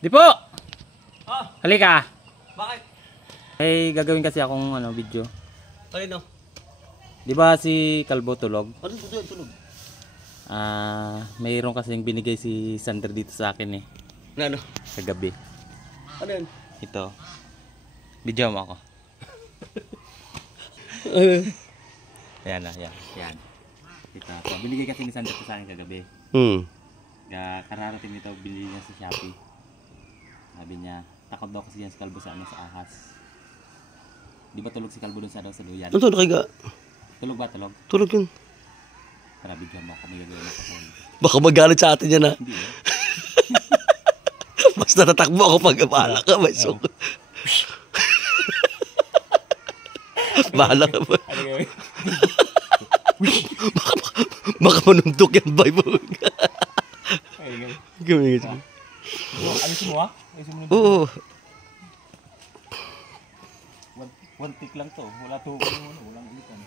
Di po! Ah, Halika! bakit? Ay, gagawin kasi akong video. Ano? Di ba si Kalbo tulog? Ano ito tulog? Mayroon kasing binigay si Sander dito sa akin eh. Ano? Kagabi. Ano yan? Ito. Video mo ako. Ayan na, yan. Yan. Ito. So, binigay kasi ni Sander sa akin kagabi. Kararating nito, bili niya sa Shopee. Sabi niya, takot daw kasi yan si Kalbo sa ahas. Di ba tulog si Kalbo dun sa duyan? Ano tulog kaya? Tulog ba? Tulog? Tulog yun. Tara, bigyan mo ako. May gagawin ako sa Baka magalit sa atin yan ha. Hindi eh. Mas natatakbo ako pag bahala ka. May suko. Bahala ka ba? Ano gagawin? Baka manuntok yan ba mo? Ay, Gawin nga. alisin mo ha? Alisin mo Oo. One tick lang to. Wala to. Walang ulitan.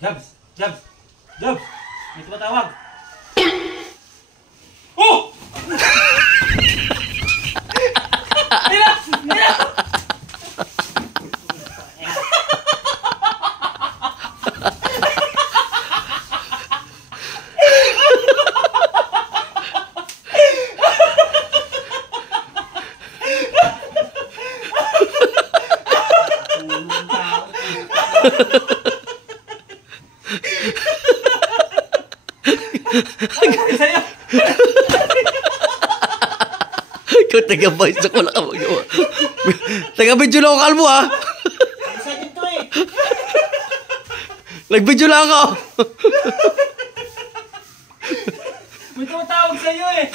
Jabs! Jabs! Jabs! May tumatawag! Oh! Mira! Mira! Sa'yo! Ikaw taga-voice ako lang ako magawa. Taga-video lang ako, Kalbo ha. Isa din to eh! Nag-video lang ako. May tumatawag sa'yo eh!